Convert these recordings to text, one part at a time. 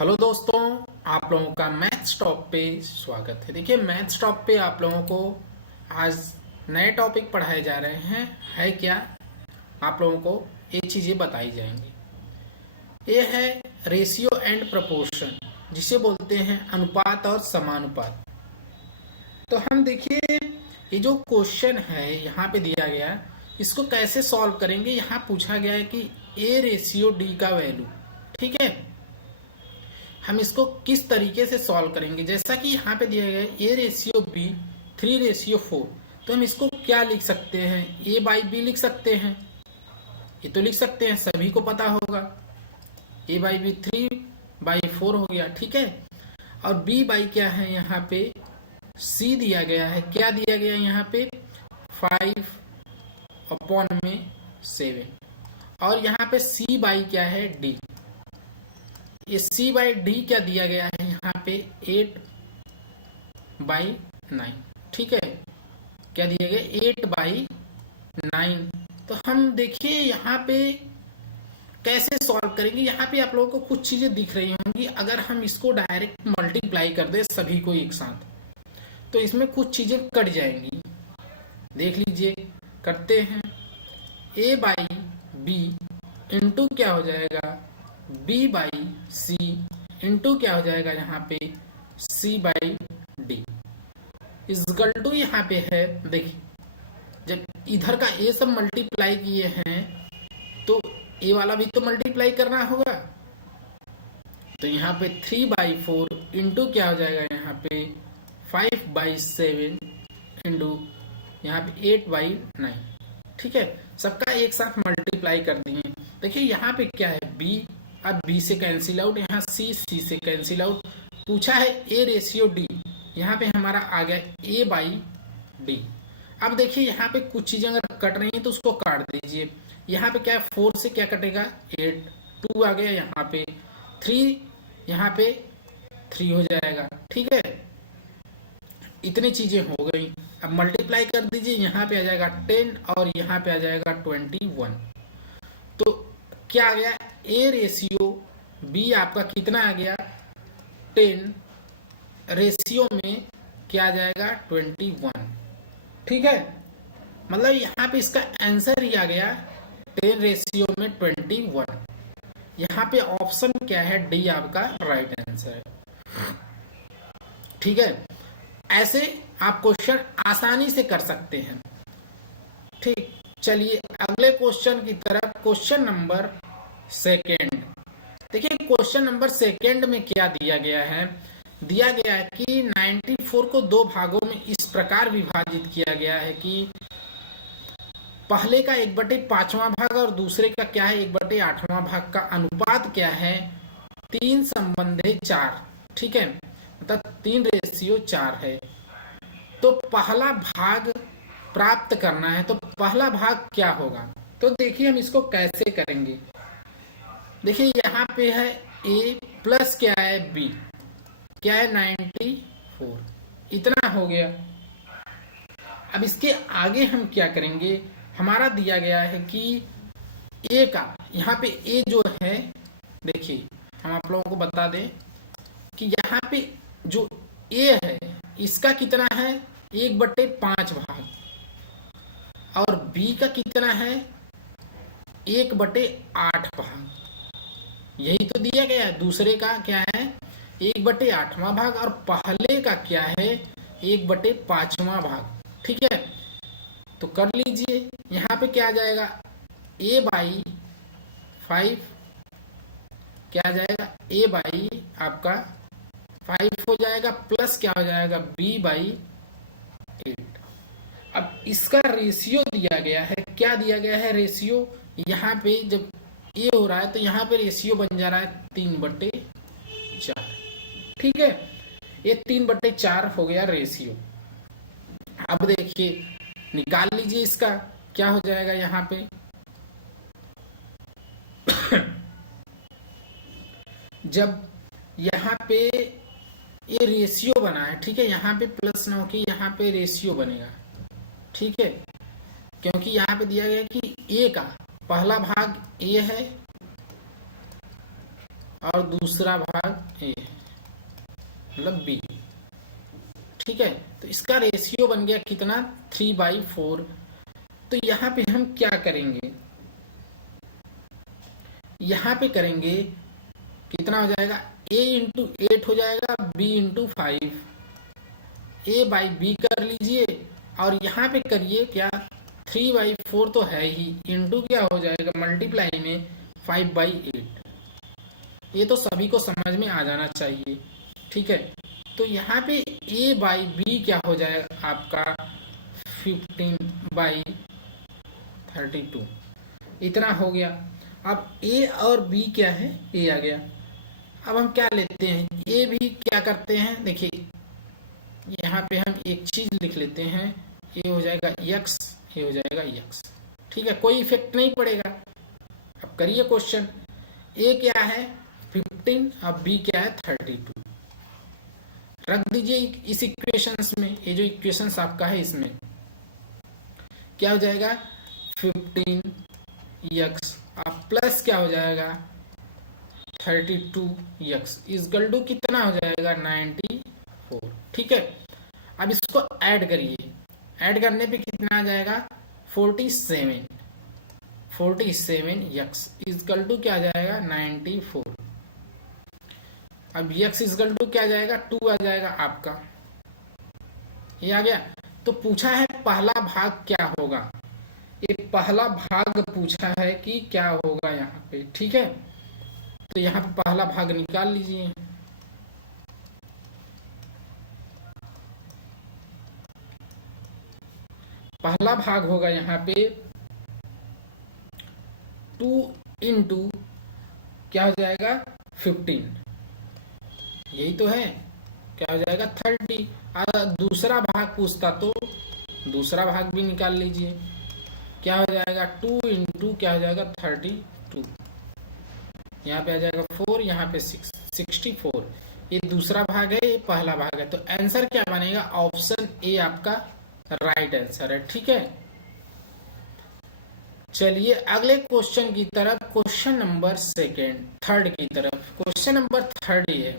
Hello दोस्तों, आप लोगों का मैथ्स टॉप पे स्वागत है। देखिए, मैथ्स टॉप पे आप लोगों को आज नए टॉपिक पढ़ाए जा रहे हैं। है क्या? आप लोगों को ये चीज़ें बताई जाएंगी। ये है रेशियो एंड प्रपोर्शन, जिसे बोलते हैं अनुपात और समानुपात। तो हम देखिए, ये जो क्वेश्चन है यहाँ पे दिया गया, इसको कैसे सॉल्व करेंगे। यहाँ पूछा गया है कि ए रेशियो डी का वैल्यू, ठीक है, हम इसको किस तरीके से सॉल्व करेंगे। जैसा कि यहाँ पे दिया गया है ए रेशियो बी 3:4, तो हम इसको क्या लिख सकते हैं, ए बाई बी लिख सकते हैं। ये तो लिख सकते हैं, सभी को पता होगा। ए बाई बी 3/4 हो गया, ठीक है। और बी बाई क्या है, यहाँ पे सी दिया गया है। क्या दिया गया है यहाँ पे, 5/7। और यहाँ पे सी बाई क्या है, डी। ये सी बाई डी क्या दिया गया है यहाँ पे, 8/9, ठीक है। क्या दिया गया, 8/9। तो हम देखिए यहाँ पे कैसे सॉल्व करेंगे। यहाँ पे आप लोगों को कुछ चीजें दिख रही होंगी। अगर हम इसको डायरेक्ट मल्टीप्लाई कर दे सभी को एक साथ, तो इसमें कुछ चीजें कट जाएंगी। देख लीजिए, करते हैं। ए बाई बी इंटू क्या हो जाएगा, बी बाई सी इंटू क्या हो जाएगा यहाँ पे, सी बाई डी इजकल टू यहाँ पे है। देखिए, जब इधर का ए सब मल्टीप्लाई किए हैं तो ए वाला भी तो मल्टीप्लाई करना होगा। तो यहाँ पे 3/4 इंटू क्या हो जाएगा यहाँ पे, 5/7 इंटू यहाँ पे 8/9, ठीक है। सबका एक साथ मल्टीप्लाई कर दिए। देखिए यहाँ पे क्या है, बी, अब बी से कैंसिल आउट, यहाँ सी से कैंसिल आउट। पूछा है ए रेशियो डी, यहाँ पे हमारा आ गया ए बाई डी। अब देखिए यहाँ पे कुछ चीजें अगर कट रही हैं तो उसको काट दीजिए। यहाँ पे क्या है, 4 से क्या कटेगा, 8, 2 आ गया, यहाँ पे 3, यहाँ पे 3 हो जाएगा, ठीक है। इतनी चीजें हो गई। अब मल्टीप्लाई कर दीजिए, यहाँ पे आ जाएगा 10 और यहाँ पे आ जाएगा 21। तो क्या आ गया, ए रेशियो बी आपका कितना आ गया, 10 रेशियो में क्या आ जाएगा, 21, ठीक है। मतलब यहाँ पे इसका आंसर ही आ गया 10 रेशियो में 21। यहाँ पे ऑप्शन क्या है, डी आपका राइट आंसर है, ठीक है। ऐसे आप क्वेश्चन आसानी से कर सकते हैं, ठीक। चलिए अगले क्वेश्चन की तरफ। Question number second. देखिए क्वेश्चन नंबर सेकेंड में क्या दिया गया है, दिया गया है कि 94 को 2 भागों में इस प्रकार विभाजित किया गया है कि पहले का 1/5वां भाग और दूसरे का क्या है, 1/8वां भाग का अनुपात क्या है, 3/4, ठीक है। मतलब 3:4 है। तो पहला भाग प्राप्त करना है, तो पहला भाग क्या होगा। तो देखिए हम इसको कैसे करेंगे। देखिए यहाँ पे है ए प्लस क्या है, बी, क्या है 94, इतना हो गया। अब इसके आगे हम क्या करेंगे, हमारा दिया गया है कि ए का, यहाँ पे ए जो है, देखिए हम आप लोगों को बता दें कि यहाँ पे जो ए है इसका कितना है, 1/5 भाग, और बी का कितना है, 1/8 भाग। यही तो दिया गया है। दूसरे का क्या है, 1/8वां भाग, और पहले का क्या है, 1/5वां भाग, ठीक है। तो कर लीजिए, यहाँ पे क्या आ जाएगा, a बाई 5, क्या आ जाएगा, a बाई आपका 5 हो जाएगा, प्लस क्या हो जाएगा, b बाई 8। अब इसका रेशियो दिया गया है, क्या दिया गया है रेशियो, यहाँ पे जब ए हो रहा है तो यहाँ पे रेशियो बन जा रहा है 3/4, ठीक है। ये 3/4 हो गया रेशियो। अब देखिए निकाल लीजिए, इसका क्या हो जाएगा यहाँ पे जब यहाँ पे ये रेशियो बना है, ठीक है, यहाँ पे प्लस ना होके यहाँ पे रेशियो बनेगा, ठीक है। क्योंकि यहाँ पे दिया गया कि ए का पहला भाग ए है और दूसरा भाग ए मतलब बी। ठीक है, तो इसका रेशियो बन गया कितना 3/4। तो यहाँ पे हम क्या करेंगे, यहाँ पे करेंगे कितना हो जाएगा a इंटू 8 हो जाएगा b इंटू 5, a/b कर लीजिए और यहाँ पे करिए क्या 3/4 तो है ही, इंटू क्या हो जाएगा मल्टीप्लाई में 5/8। ये तो सभी को समझ में आ जाना चाहिए। ठीक है, तो यहाँ पे a/b क्या हो जाएगा आपका 15/32, इतना हो गया। अब a और b क्या है, a आ गया। अब हम क्या लेते हैं, a भी क्या करते हैं, देखिए यहाँ पे हम एक चीज लिख लेते हैं, a हो जाएगा x, a हो जाएगा x। ठीक है, कोई इफेक्ट नहीं पड़ेगा। अब करिए क्वेश्चन, a क्या है 15, अब b क्या है 32, रख दीजिए इस इक्वेशंस में। ये जो इक्वेशंस आपका है इसमें क्या हो जाएगा 15x, अब प्लस क्या हो जाएगा 32x इक्वल टू कितना हो जाएगा 94। ठीक है, अब इसको ऐड करिए, ऐड करने पे कितना आ जाएगा 47x इक्वल टू क्या आ जाएगा 94। अब x इक्वल टू क्या आ जाएगा 2 आ जाएगा आपका, ये आ गया। तो पूछा है पहला भाग क्या होगा, ये पहला भाग पूछा है कि क्या होगा यहाँ पे। ठीक है, तो यहाँ पे पहला भाग निकाल लीजिए। पहला भाग होगा यहाँ पे 2 इंटू क्या हो जाएगा 15, यही तो है, क्या हो जाएगा 30। दूसरा भाग पूछता तो दूसरा भाग भी निकाल लीजिए, क्या हो जाएगा 2 इंटू क्या हो जाएगा 32, यहाँ पे आ जाएगा 4, यहाँ पे 64। ये दूसरा भाग है, ये पहला भाग है। तो आंसर क्या बनेगा, ऑप्शन ए आपका राइट आंसर है। ठीक है, चलिए अगले क्वेश्चन की तरफ, क्वेश्चन नंबर थर्ड की तरफ। क्वेश्चन नंबर 3 है,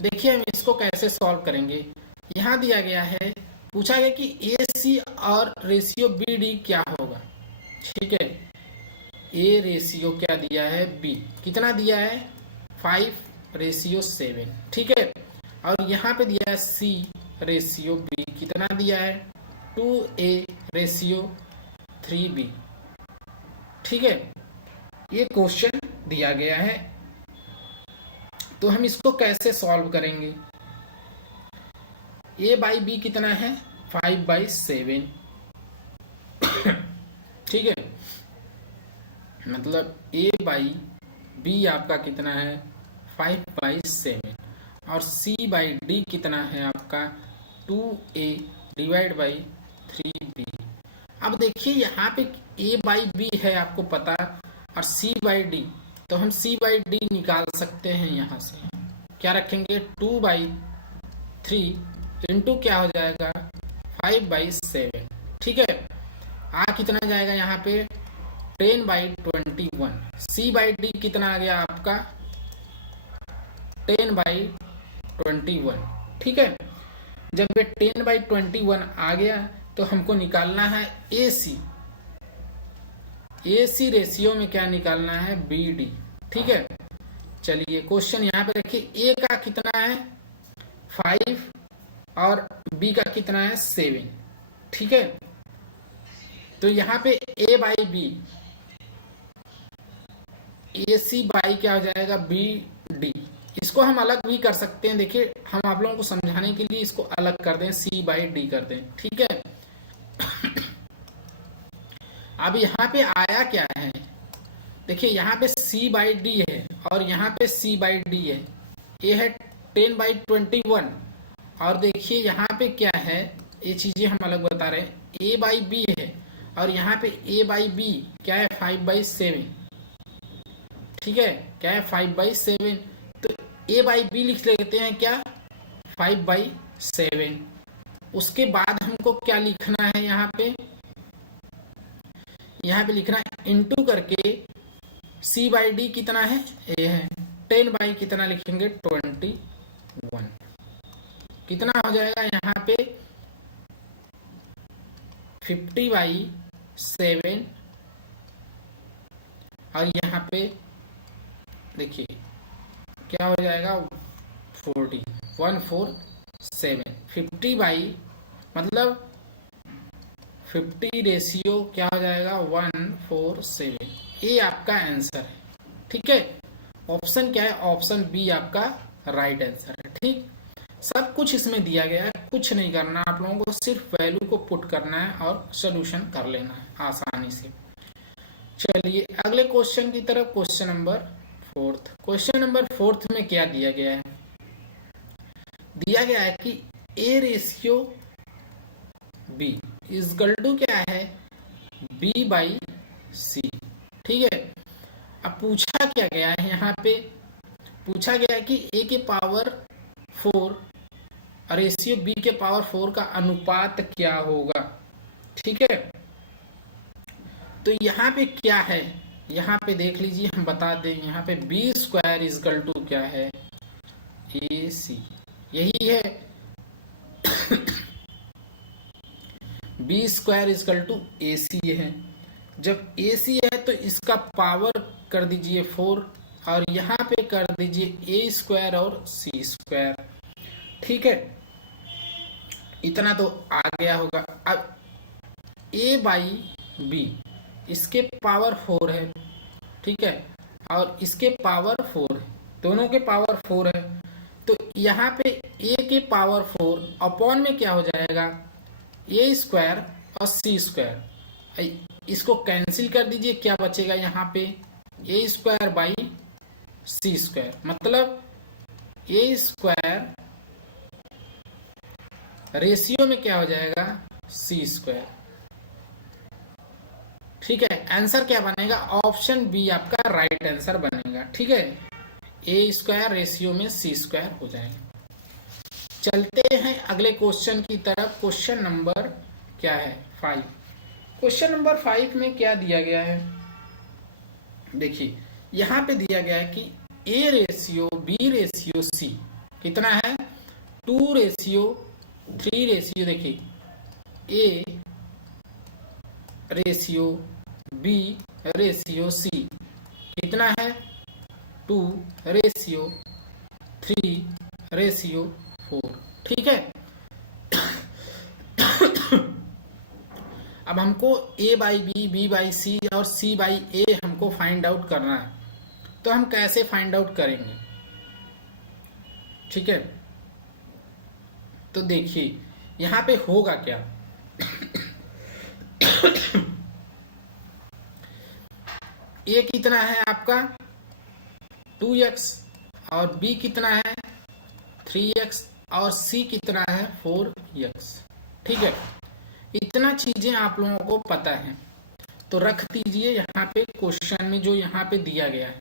देखिए हम इसको कैसे सॉल्व करेंगे। यहाँ दिया गया है, पूछा गया कि ए सी और रेशियो बी डी क्या होगा। ठीक है, ए रेशियो क्या दिया है बी, कितना दिया है 5:7। ठीक है, और यहाँ पे दिया है सी रेशियो बी, कितना दिया है 2a/3b। ठीक है, ये क्वेश्चन दिया गया है, तो हम इसको कैसे सॉल्व करेंगे। a/b कितना है 5/7। ठीक है, मतलब a/b आपका कितना है 5/7 और c/d कितना है आपका 2a/3b। अब देखिए यहाँ पे a/b है आपको पता, और c/d, तो हम c/d निकाल सकते हैं। यहाँ से क्या रखेंगे 2/3 इंटू क्या हो जाएगा 5/7। ठीक है, कितना जाएगा यहाँ पे 10/21। c/d कितना आ गया आपका 10/21। ठीक है, जब ये 10/21 आ गया तो हमको निकालना है AC रेशियो में क्या निकालना है BD। ठीक है, चलिए क्वेश्चन यहाँ पे रखिए, A का कितना है 5 और B का कितना है 7। ठीक है, तो यहाँ पे a/b AC बाई क्या हो जाएगा BD। इसको हम अलग भी कर सकते हैं, देखिए हम आप लोगों को समझाने के लिए इसको अलग कर दें, c/d कर दें। ठीक है, अब यहाँ पे आया क्या है, देखिए यहाँ पे c/d है और यहाँ पे c/d है, ये है 10/21 और देखिए यहाँ पे क्या है, ये चीजें हम अलग बता रहे हैं, a/b है और यहाँ पे a/b क्या है 5/7। ठीक है, क्या है 5/7, तो a/b लिख लेते हैं क्या 5/7। उसके बाद हमको क्या लिखना है, यहाँ पे लिखना है इंटू करके सी बाई डी कितना है, ए है। 10 बाई कितना लिखेंगे, 21। कितना हो जाएगा यहाँ पे, 50/7, और यहाँ पे देखिए क्या हो जाएगा, 147। 50 मतलब 50 रेशियो क्या हो जाएगा, 147। ये आपका आंसर है। ठीक है, ऑप्शन क्या है, ऑप्शन बी आपका राइट आंसर है। ठीक, सब कुछ इसमें दिया गया है, कुछ नहीं करना आप लोगों को, सिर्फ वैल्यू को पुट करना है और सोल्यूशन कर लेना है आसानी से। चलिए अगले क्वेश्चन की तरफ, क्वेश्चन नंबर 4। क्वेश्चन नंबर 4 में क्या दिया गया है, दिया गया है कि A ratio B is equal to क्या है, बी बाई सी। ठीक है, अब पूछा क्या गया है, यहाँ पे पूछा गया है कि ए के पावर 4 और रेशियो बी के पावर 4 का अनुपात क्या होगा। ठीक है, तो यहाँ पे क्या है, यहाँ पे देख लीजिए, हम बता दें, यहाँ पे बी स्क्वायर इजकल टू क्या है, ए सी, यही है। B square equal to A सी है। जब ए सी है तो इसका पावर कर दीजिए 4 और यहाँ पे कर दीजिए ए स्क्वायर और सी स्क्वायर। ठीक है, इतना तो आ गया होगा। अब ए बाई बी, इसके पावर 4 है, ठीक है, और इसके पावर 4 है, दोनों के पावर 4 है, तो यहाँ पे ए के पावर 4 अपॉन में क्या हो जाएगा, ए स्क्वायर और सी स्क्वायर, इसको कैंसिल कर दीजिए, क्या बचेगा यहाँ पे, ए स्क्वायर बाई सी स्क्वायर, मतलब ए स्क्वायर रेशियो में क्या हो जाएगा, सी स्क्वायर। ठीक है, आंसर क्या बनेगा, ऑप्शन बी आपका राइट आंसर बनेगा। ठीक है, ए स्क्वायर रेशियो में सी स्क्वायर हो जाएगा। चलते हैं अगले क्वेश्चन की तरफ, क्वेश्चन नंबर क्या है, 5। क्वेश्चन नंबर 5 में क्या दिया गया है, देखिए यहाँ पे दिया गया है कि A ratio B ratio C कितना है, 2 रेशियो 3 रेशियो, देखिए A ratio B ratio C कितना है, 2 रेशियो 3 रेशियो 4। ठीक है, अब हमको ए बाई बी, बी बाई सी और सी बाई ए हमको फाइंड आउट करना है, तो हम कैसे फाइंड आउट करेंगे। ठीक है, तो देखिए यहाँ पे होगा क्या, ए कितना है आपका 2x और बी कितना है 3x और सी कितना है 4x। ठीक है, इतना चीजें आप लोगों को पता है, तो रख दीजिए यहाँ पे क्वेश्चन में जो यहाँ पे दिया गया है।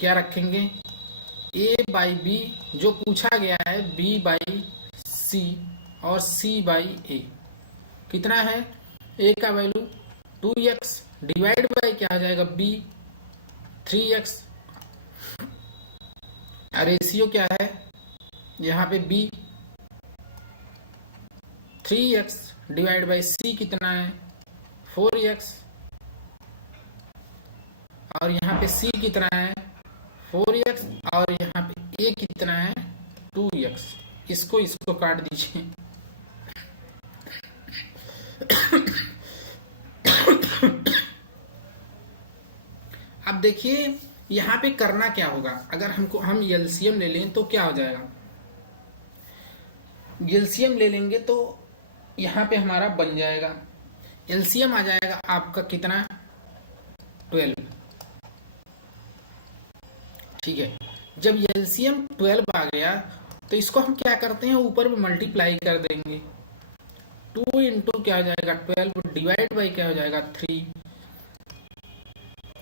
क्या रखेंगे, ए बाई बी जो पूछा गया है, बी बाई सी और सी बाई ए कितना है, ए का वैल्यू 2x डिवाइड बाई क्या आ जाएगा, बी 3x, रेशियो क्या है यहाँ पे बी 3x डिवाइड बाई सी कितना है 4x, और यहाँ पे सी कितना है 4x, और यहाँ पे ए कितना है 2x। इसको काट दीजिए। अब देखिए यहाँ पे करना क्या होगा, अगर हम एलसीएम ले लें तो क्या हो जाएगा, एलसीएम ले लेंगे तो यहाँ पे हमारा बन जाएगा, एलसीएम आ जाएगा आपका कितना 12। ठीक है, जब एलसीएम 12 आ गया तो इसको हम क्या करते हैं, ऊपर में मल्टीप्लाई कर देंगे, 2 इंटू क्या हो जाएगा 12 डिवाइड बाई क्या हो जाएगा 3,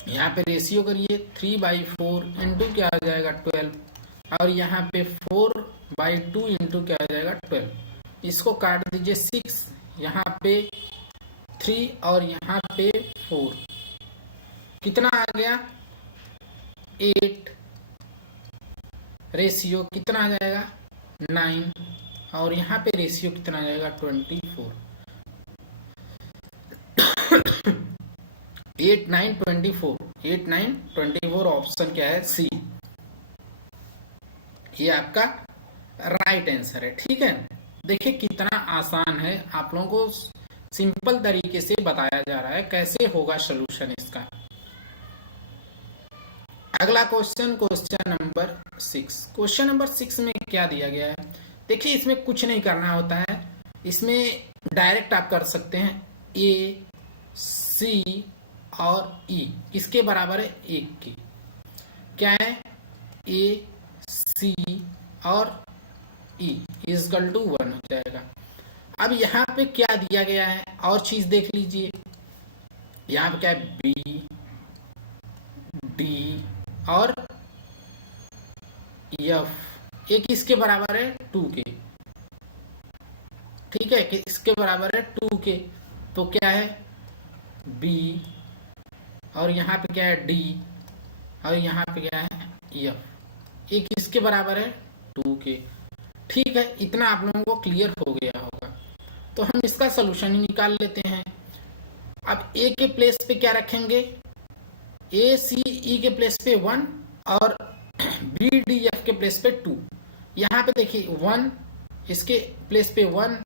यहाँ पे रेशियो करिए 3/4 इंटू क्या हो जाएगा 12, और यहाँ पे 4/2 इंटू क्या हो जाएगा 12। इसको काट दीजिए 6, यहाँ पे 3 और यहाँ पे 4, कितना आ गया 8, रेशियो कितना आ जाएगा 9, और यहाँ पे रेशियो कितना आ जाएगा 24। 8 9 24, 8 9 24, ऑप्शन क्या है सी, ये आपका राइट आंसर है। ठीक है, देखिए कितना आसान है, आप लोगों को सिंपल तरीके से बताया जा रहा है कैसे होगा सॉल्यूशन इसका। अगला question, question number 6। Question number 6 में क्या दिया गया है, देखिए इसमें कुछ नहीं करना होता है, इसमें डायरेक्ट आप कर सकते हैं ए सी और ई किसके बराबर है 1 के, क्या है ए सी और ई इजकल टू 1 हो जाएगा। अब यहाँ पे क्या दिया गया है और चीज देख लीजिए, यहाँ पे क्या है बी डी और एफ, एक इसके बराबर है 2 के, ठीक है कि इसके बराबर है 2 के, तो क्या है बी और यहाँ पे क्या है डी और यहाँ पे क्या है एफ, एक इसके बराबर है 2 के। ठीक है, इतना आप लोगों को क्लियर हो गया होगा, तो हम इसका सोल्यूशन ही निकाल लेते हैं। अब ए के प्लेस पे क्या रखेंगे, ए सी ई के प्लेस पे 1 और बी डी एफ के प्लेस पे 2। यहाँ पे देखिए 1, इसके प्लेस पे 1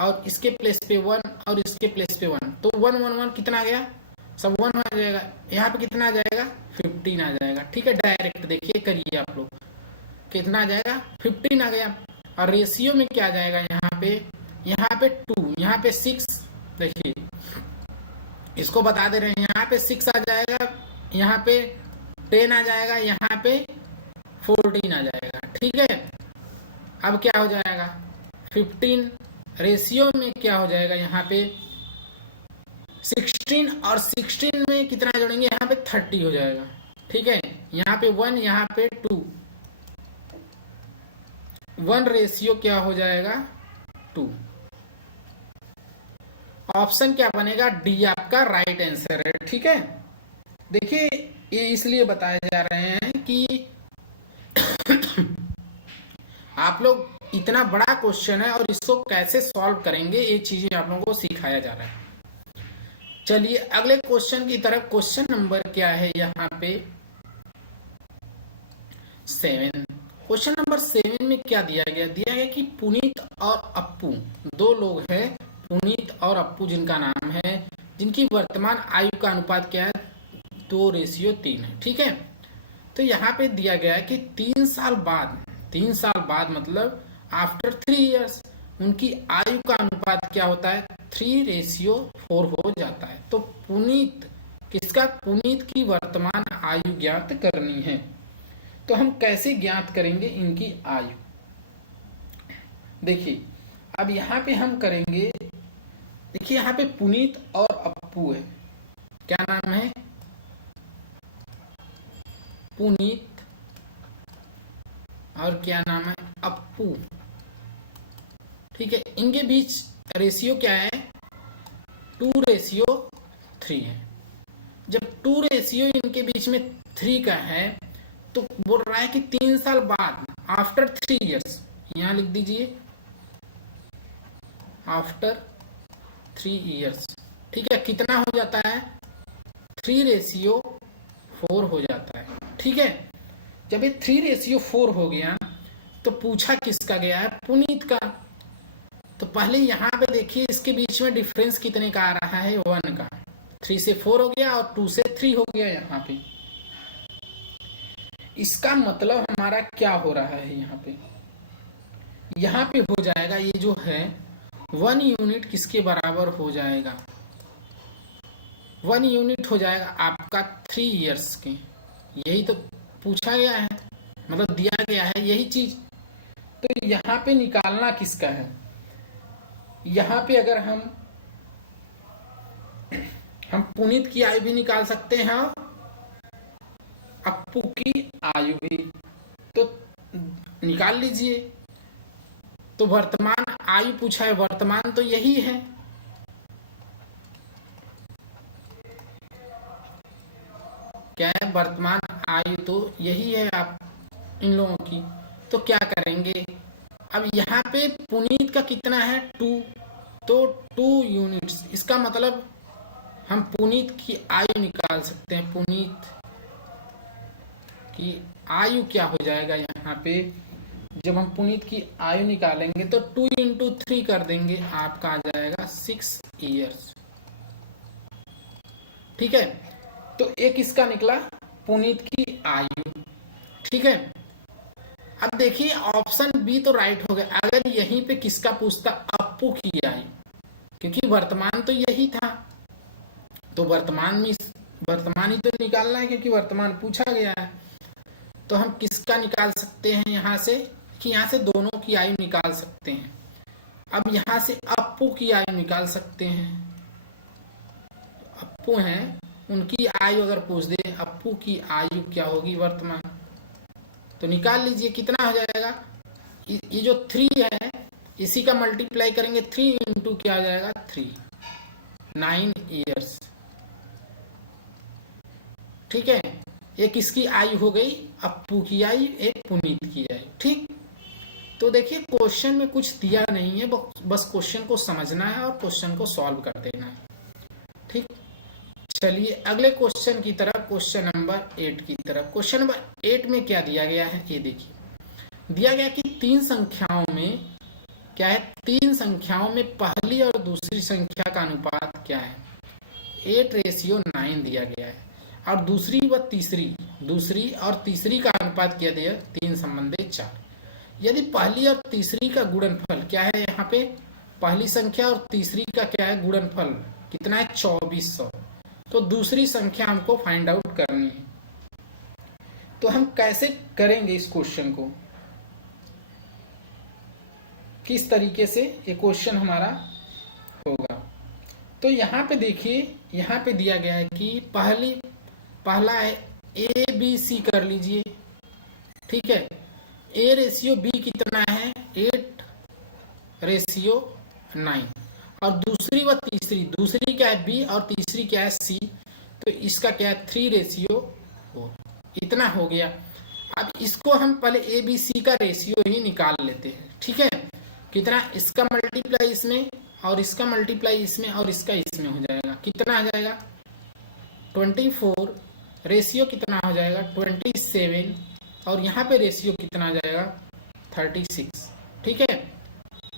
और इसके प्लेस पे 1 और इसके प्लेस पे 1, तो 1 1 1 कितना आ गया, सब 1 आ जाएगा, यहाँ पे कितना आ जाएगा 15 आ जाएगा। ठीक है, डायरेक्ट देखिए करिए आप लोग, कितना आ जाएगा 15 आ गया। और रेशियो में क्या आ जाएगा, यहाँ पे 2, यहाँ पे 6, देखिए इसको बता दे रहे हैं, यहाँ पे 6 आ जाएगा, यहाँ पे 10 आ जाएगा, यहाँ पे 14 आ जाएगा। ठीक है, अब क्या हो जाएगा 15, रेशियो में क्या हो जाएगा, यहाँ पे 16 और 16 में कितना जोड़ेंगे, यहाँ पे 30 हो जाएगा। ठीक है, यहाँ पे 1, यहाँ पे 2, 1 रेशियो क्या हो जाएगा 2। ऑप्शन क्या बनेगा, डी आपका राइट आंसर है। ठीक है, देखिए ये इसलिए बताए जा रहे हैं कि आप लोग, इतना बड़ा क्वेश्चन है और इसको कैसे सॉल्व करेंगे ये चीजें आप लोगों को सिखाया जा रहा है। चलिए अगले क्वेश्चन की तरफ, क्वेश्चन नंबर क्या है यहाँ पे 7। क्वेश्चन नंबर 7 में क्या दिया गया कि पुनीत और अप्पू, 2 लोग हैं, पुनीत और अप्पू जिनका नाम है, जिनकी वर्तमान आयु का अनुपात क्या है 2:3 है। ठीक है, तो यहाँ पे दिया गया है कि 3 साल बाद मतलब आफ्टर 3 इयर्स उनकी आयु का अनुपात क्या होता है 3:4 हो जाता है। तो पुनीत की वर्तमान आयु ज्ञात करनी है, तो हम कैसे ज्ञात करेंगे इनकी आयु, देखिए अब यहाँ पे हम करेंगे, देखिए यहाँ पे पुनीत और अप्पू है, क्या नाम है पुनीत और क्या नाम है अप्पू। ठीक है, इनके बीच रेशियो क्या है 2:3 है। जब 2 इनके बीच में 3 का है, तो बोल रहा है कि 3 साल बाद आफ्टर 3 इयर्स, यहां लिख दीजिए आफ्टर 3 इयर्स। ठीक है, कितना हो जाता है 3:4 हो जाता है। ठीक है, जब ये 3:4 हो गया तो पूछा किसका गया है पुनीत का, तो पहले यहाँ पे देखिए इसके बीच में डिफरेंस कितने का आ रहा है 1 का, 3 से 4 हो गया और 2 से 3 हो गया यहाँ पे। इसका मतलब हमारा क्या हो रहा है, यहाँ पे हो जाएगा ये जो है 1 यूनिट किसके बराबर हो जाएगा, 1 यूनिट हो जाएगा आपका 3 इयर्स के, यही तो पूछा गया है, मतलब दिया गया है यही चीज। तो यहाँ पे निकालना किसका है, यहाँ पे अगर हम पुनीत की आयु भी निकाल सकते हैं और अप्पू की आयु भी, तो निकाल लीजिए। तो वर्तमान आयु पूछा है, वर्तमान तो यही है, क्या है, वर्तमान आयु तो यही है आप इन लोगों की। तो क्या करेंगे, अब यहाँ पे पुनीत का कितना है 2, तो 2 यूनिट्स, इसका मतलब हम पुनीत की आयु निकाल सकते हैं। पुनीत की आयु क्या हो जाएगा यहाँ पे, जब हम पुनीत की आयु निकालेंगे तो 2 इंटू 3 कर देंगे, आपका आ जाएगा 6 ईयर्स। ठीक है, तो एक इसका निकला पुनीत की आयु। ठीक है, अब देखिए ऑप्शन बी तो राइट हो गया। अगर यहीं पे किसका पूछता, अप्पू की आयु, क्योंकि वर्तमान तो यही था, तो वर्तमान ही तो निकालना है, क्योंकि वर्तमान पूछा गया है। तो हम किसका निकाल सकते हैं यहाँ से, कि यहाँ से दोनों की आयु निकाल सकते हैं। अब यहाँ से अप्पू की आयु निकाल सकते हैं। अप्पू हैं, उनकी आयु अगर पूछ दे, अप्पू की आयु क्या होगी वर्तमान, तो निकाल लीजिए कितना हो जाएगा। ये जो 3 है इसी का मल्टीप्लाई करेंगे, 3 इंटू क्या आ जाएगा 3, 9 ईयर्स। ठीक है, एक किसकी आयु हो गई, अप्पू की आयु, एक पुनीत की आयु। ठीक, तो देखिए क्वेश्चन में कुछ दिया नहीं है, बस क्वेश्चन को समझना है और क्वेश्चन को सॉल्व कर देना है। ठीक, चलिए अगले क्वेश्चन की तरफ, क्वेश्चन नंबर 8 की तरफ। क्वेश्चन नंबर 8 में क्या दिया गया है, ये देखिए। दिया गया कि 3 संख्याओं में क्या है, 3 संख्याओं में पहली और दूसरी संख्या का अनुपात क्या है, 8:9 दिया गया है। और दूसरी और तीसरी का अनुपात क्या दिया, 3 संबंधित 4। यदि पहली और तीसरी का गुणनफल क्या है, यहाँ पे पहली संख्या और तीसरी का क्या है गुणनफल कितना है 2400, तो दूसरी संख्या हमको फाइंड आउट करनी है। तो हम कैसे करेंगे इस क्वेश्चन को, किस तरीके से ये क्वेश्चन हमारा होगा। तो यहाँ पे देखिए, यहाँ पे दिया गया है कि पहला है ए बी सी कर लीजिए। ठीक है, ए रेशियो बी कितना है 8:9, और दूसरी क्या है बी और तीसरी क्या है सी, तो इसका क्या है 3:4, इतना हो गया। अब इसको हम पहले ए बी सी का रेशियो ही निकाल लेते हैं। ठीक है, कितना, इसका मल्टीप्लाई इसमें और इसका मल्टीप्लाई इसमें और इसका इसमें हो जाएगा, कितना आ जाएगा 24, रेशियो कितना हो जाएगा 27, और यहाँ पे रेशियो कितना आ जाएगा 36। ठीक है,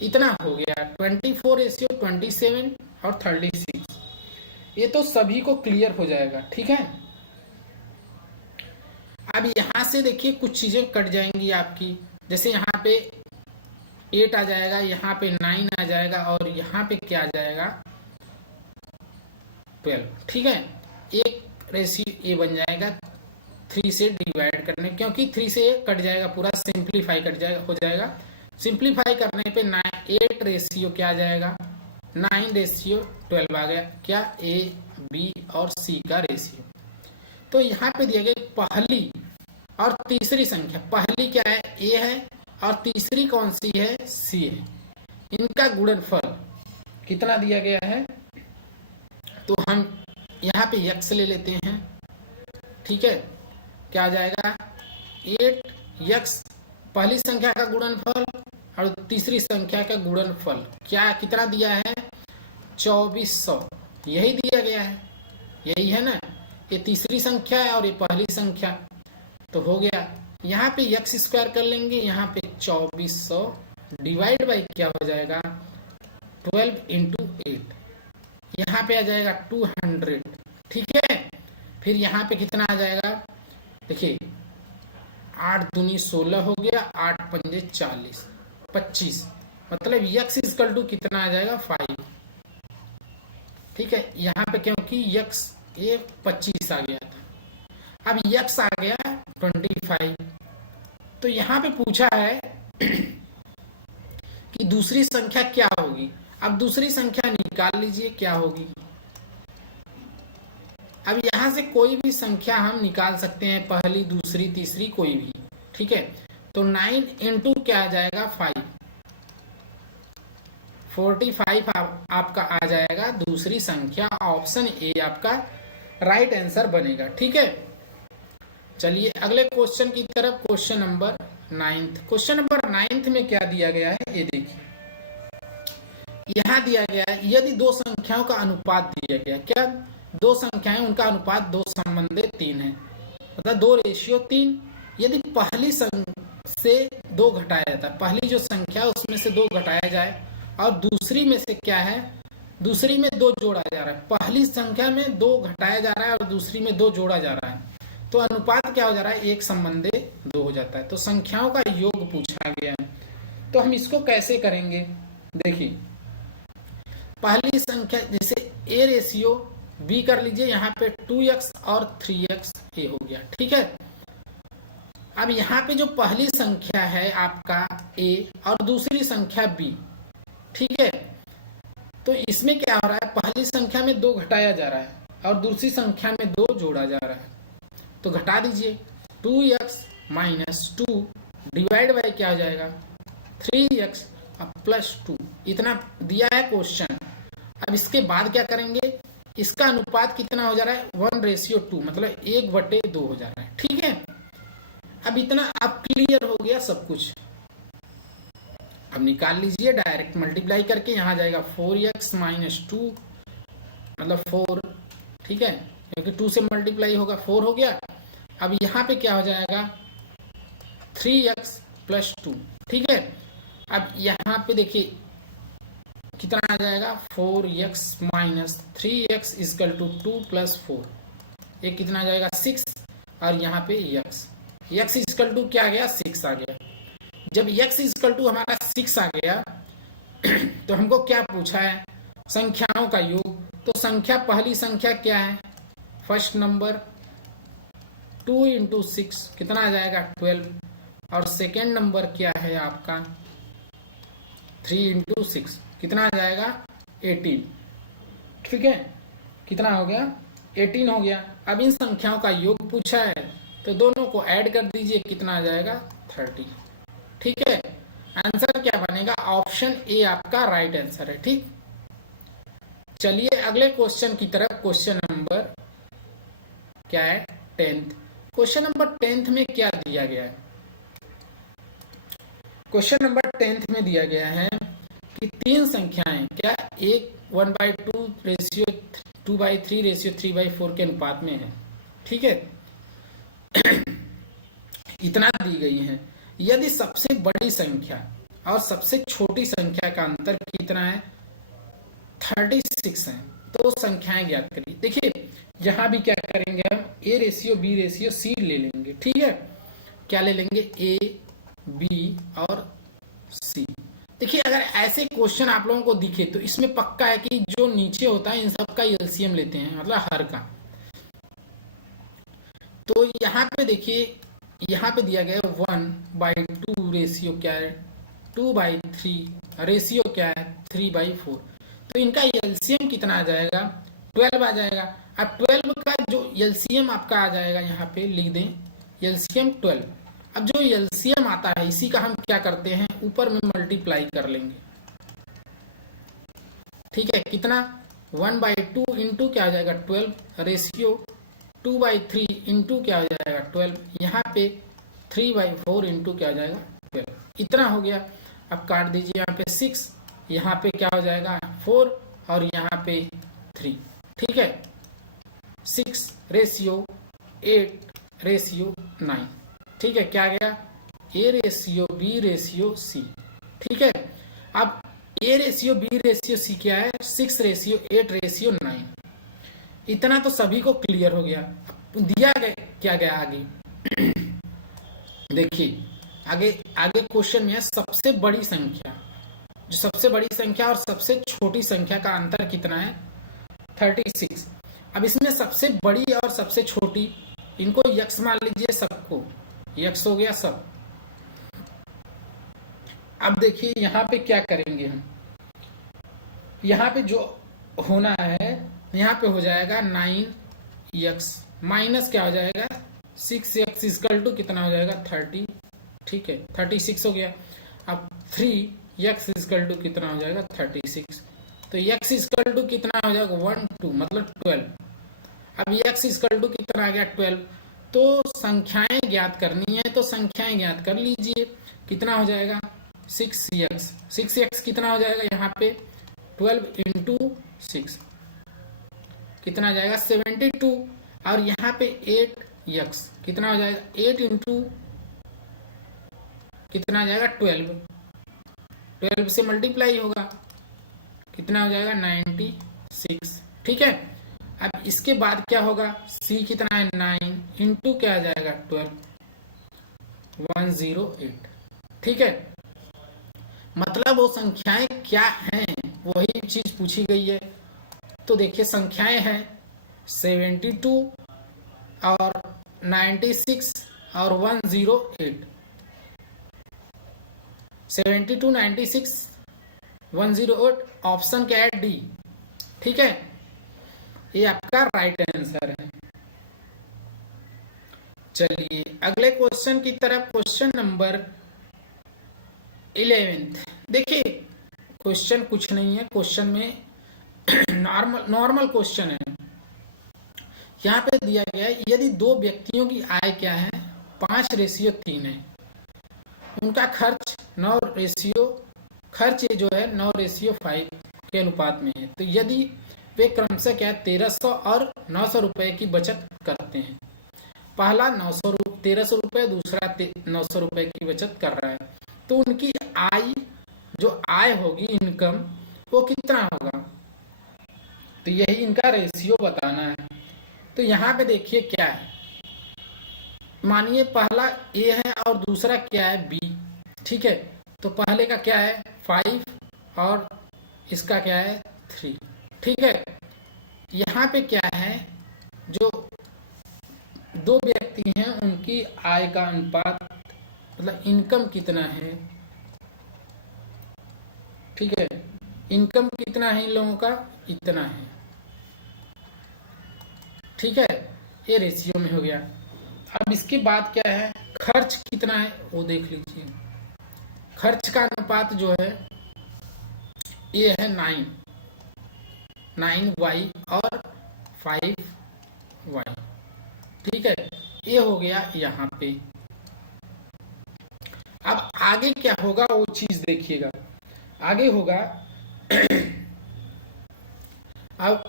इतना हो गया 24:27 और 36। ये तो सभी को क्लियर हो जाएगा। ठीक है, अब यहाँ से देखिए कुछ चीजें कट जाएंगी आपकी, जैसे यहाँ पे 8 आ जाएगा, यहाँ पे 9 आ जाएगा, और यहाँ पे क्या आ जाएगा 12। ठीक है, एक रेशियो ए बन जाएगा 3 से डिवाइड करने, क्योंकि 3 से कट जाएगा, पूरा सिंप्लीफाई हो जाएगा। सिंप्लीफाई करने पे 8 रेशियो क्या आ जाएगा 9:12 आ गया, क्या ए बी और सी का रेशियो। तो यहाँ पे दिया गया पहली और तीसरी संख्या, पहली क्या है ए है और तीसरी कौन सी है सी है, इनका गुणनफल कितना दिया गया है, तो हम यहाँ पे x ले लेते हैं। ठीक है, क्या आ जाएगा 8x, पहली संख्या का गुणनफल और तीसरी संख्या का गुणनफल क्या कितना दिया है 2400, यही दिया गया है, यही है ना, ये तीसरी संख्या है और ये पहली संख्या, तो हो गया। यहाँ पे x² कर लेंगे, यहाँ पे 2400 डिवाइड बाई क्या हो जाएगा 12 इंटू 8, यहाँ पे आ जाएगा 200। ठीक है, फिर यहाँ पे कितना आ जाएगा, देखिए 8 दूनी 16 हो गया, 8 पंजे 40, 25, मतलब x कितना आ जाएगा 5। ठीक है, यहाँ पे क्योंकि x ये 25 आ गया था, अब x आ गया 25। तो यहाँ पे पूछा है कि दूसरी संख्या क्या होगी। अब दूसरी संख्या निकाल लीजिए क्या होगी। अब यहाँ से कोई भी संख्या हम निकाल सकते हैं, पहली दूसरी तीसरी कोई भी। ठीक है, तो 9 इंटू क्या आ जाएगा 5, 45 आपका आ जाएगा दूसरी संख्या, ऑप्शन ए आपका राइट आंसर बनेगा। ठीक है, चलिए अगले क्वेश्चन की तरफ, क्वेश्चन नंबर 9। क्वेश्चन नंबर 9 में क्या दिया गया है ये देखिए। यहाँ दिया गया है यदि दो संख्याओं का अनुपात दिया गया, क्या दो संख्याएं उनका अनुपात 2 संबंधित 3 है, मतलब 2:3। यदि पहली से 2 घटाया जाता है, पहली जो संख्या है उसमें से 2 घटाया जाए और दूसरी में से क्या है, दूसरी में 2 जोड़ा जा रहा है। पहली संख्या में 2 घटाया जा रहा है और दूसरी में 2 जोड़ा जा रहा है, तो अनुपात क्या हो जा रहा है, 1 संबंधे 2 हो जाता है। तो संख्याओं का योग पूछा गया है, तो हम इसको कैसे करेंगे। देखिए पहली संख्या जैसे A/B कर लीजिए, यहाँ पे 2x और 3x ये हो गया, ठीक है। अब यहाँ पे जो पहली संख्या है आपका A और दूसरी संख्या B, ठीक है, तो इसमें क्या हो रहा है, पहली संख्या में 2 घटाया जा रहा है और दूसरी संख्या में 2 जोड़ा जा रहा है, तो घटा दीजिए। 2x - 2 डिवाइड बाय क्या हो जाएगा, 3x +2। इतना दिया है क्वेश्चन। अब इसके बाद क्या करेंगे, इसका अनुपात कितना हो जा रहा है, 1:2, मतलब 1/2 हो जा रहा है, ठीक है। अब इतना अब क्लियर हो गया सब कुछ। अब निकाल लीजिए डायरेक्ट मल्टीप्लाई करके, यहाँ जाएगा 4x - 2 मतलब 4, ठीक है, क्योंकि 2 से मल्टीप्लाई होगा 4 हो गया। अब यहाँ पे क्या हो जाएगा 3x +2, ठीक है। अब यहाँ पे देखिए कितना आ जाएगा, 4x - 3x = 2 + 4, ये कितना आ जाएगा 6, और यहाँ पे x = क्या आ गया, 6 आ गया। जब x = हमारा 6 आ गया तो हमको क्या पूछा है, संख्याओं का योग। तो संख्या, पहली संख्या क्या है, फर्स्ट नंबर 2 × 6 कितना आ जाएगा 12, और सेकेंड नंबर क्या है आपका 3 × 6 कितना आ जाएगा 18, ठीक है। कितना हो गया 18 हो गया। अब इन संख्याओं का योग पूछा है तो दोनों को ऐड कर दीजिए, कितना आ जाएगा 30, ठीक है। आंसर क्या बनेगा, ऑप्शन ए आपका राइट आंसर है, ठीक। चलिए अगले क्वेश्चन की तरफ, क्वेश्चन नंबर क्या है 10th। क्वेश्चन नंबर 10th में क्या दिया गया है, क्वेश्चन नंबर 10th में दिया गया है कि 3 संख्याएं क्या 1/2 रेशियो 2/3 रेशियो 3/4 के अनुपात में है, ठीक है। इतना दी गई है। यदि सबसे बड़ी संख्या और सबसे छोटी संख्या का अंतर कितना है 36 है, तो संख्याएं ज्ञात करिए। देखिए यहां भी क्या करेंगे हम, A/B/C ले लेंगे, ठीक है। क्या ले लेंगे, A, B और C। देखिए अगर ऐसे क्वेश्चन आप लोगों को दिखे तो इसमें पक्का है कि जो नीचे होता है इन सब का एलसीएम लेते हैं, मतलब हर का। तो यहाँ पे देखिए, यहाँ पे दिया गया 1/2 रेशियो क्या है 2/3 रेशियो क्या है 3/4, तो इनका एलसीएम कितना आ जाएगा 12 आ जाएगा। अब 12 का जो एलसीएम आपका आ जाएगा, यहाँ पे लिख दें एलसीएम 12। अब जो एलसीएम आता है इसी का हम क्या करते हैं, ऊपर में मल्टीप्लाई कर लेंगे, ठीक है। कितना 1/2 इंटू क्या हो जाएगा 12 रेशियो 2/3 इंटू क्या हो जाएगा 12, यहाँ पे 3/4 इंटू क्या हो जाएगा 12, इतना हो गया। अब काट दीजिए, यहाँ पे 6, यहाँ पे क्या हो जाएगा 4 और यहाँ पे 3, ठीक है। 6:8:9, ठीक है। क्या गया A/B/C, ठीक है। अब A/B/C क्या है 6:8:9। इतना तो सभी को क्लियर हो गया। दिया गया क्या गया आगे देखिए, आगे क्वेश्चन में है सबसे बड़ी संख्या, जो सबसे बड़ी संख्या और सबसे छोटी संख्या का अंतर कितना है 36। अब इसमें सबसे बड़ी और सबसे छोटी इनको x मान लीजिए, सबको x हो गया सब। अब देखिए यहाँ पे क्या करेंगे हम, यहाँ पे जो होना है यहाँ पे हो जाएगा 9x माइनस क्या हो जाएगा 6x इक्वल कितना हो जाएगा 30, ठीक है 36 हो गया। अब 3x इक्वल कितना हो जाएगा 36, तो x इक्वल कितना हो जाएगा 1 2 मतलब 12। अब x इक्वल कितना आ गया 12, तो संख्याएं ज्ञात करनी है, तो संख्याएं ज्ञात कर लीजिए। कितना हो जाएगा 6x, 6x कितना हो जाएगा यहाँ पे 12 इंटू 6 कितना आ जाएगा 72, और यहाँ पे 8x कितना हो जाएगा 8 इंटू कितना आ जाएगा 12, 12 से मल्टीप्लाई होगा कितना हो जाएगा 96। ठीक है, अब इसके बाद क्या होगा, c कितना है 9 इंटू क्या आ जाएगा 12, 108। ठीक है, मतलब वो संख्याएं क्या हैं वही चीज पूछी गई है। तो देखिए संख्याएं हैं 72 और 96 और 108, 72, 96, 108, ऑप्शन क्या है डी। ठीक है, ये आपका राइट आंसर है। चलिए अगले क्वेश्चन की तरफ, क्वेश्चन नंबर 11। देखिए क्वेश्चन कुछ नहीं है, क्वेश्चन में नॉर्मल क्वेश्चन है। यहाँ पे दिया गया है यदि दो व्यक्तियों की आय क्या है 5:3 है, उनका खर्च 9 खर्च जो है 9:5 के अनुपात में है, तो यदि वे क्रमशः क्या है 1300 और 900 रुपए की बचत करते हैं, पहला 1300 रुपए, दूसरा 900 रुपए की बचत कर रहा है, तो उनकी आय जो आय होगी इनकम वो कितना होगा, तो यही इनका रेशियो बताना है। तो यहाँ पे देखिए क्या है, मानिए पहला ए है और दूसरा क्या है बी। ठीक है, तो पहले का क्या है 5 और इसका क्या है 3। ठीक है, यहाँ पे क्या है, जो दो व्यक्ति हैं उनकी आय का अनुपात मतलब इनकम कितना है। ठीक है, इनकम कितना है इन लोगों का, इतना है। ठीक है, ये रेशियो में हो गया। अब इसके बाद क्या है, खर्च कितना है वो देख लीजिए। खर्च का अनुपात जो है ये है 9y और 5y। ठीक है, ये हो गया यहाँ पे। अब आगे क्या होगा वो चीज देखिएगा, आगे होगा अब